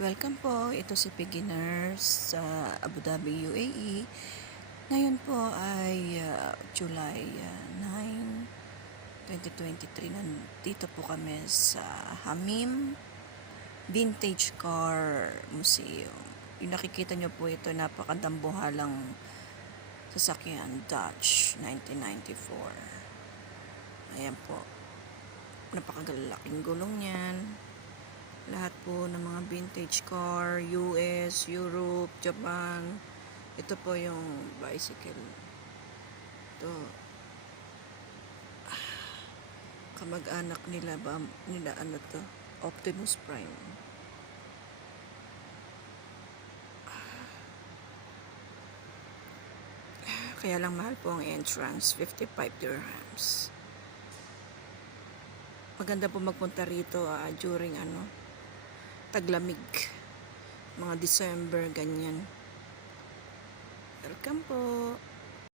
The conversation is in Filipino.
Welcome po, ito si Beginners sa Abu Dhabi, UAE. Ngayon po ay July 9, 2023. Nandito po kami sa Hamim Vintage Car Museum. Yung nakikita nyo po ito, napakadambuhalang sasakyan, Dodge 1994. Ayan po, napakagalaking gulong yan. Lahat po ng mga vintage car, US, Europe, Japan. Ito po yung bicycle. Ito. Kamag-anak nila ba? Nila ano to? Optimus Prime. Kaya lang mahal po ang entrance. 55 dirhams. Maganda po magpunta rito during taglamig, mga December, ganyan. Welcome po.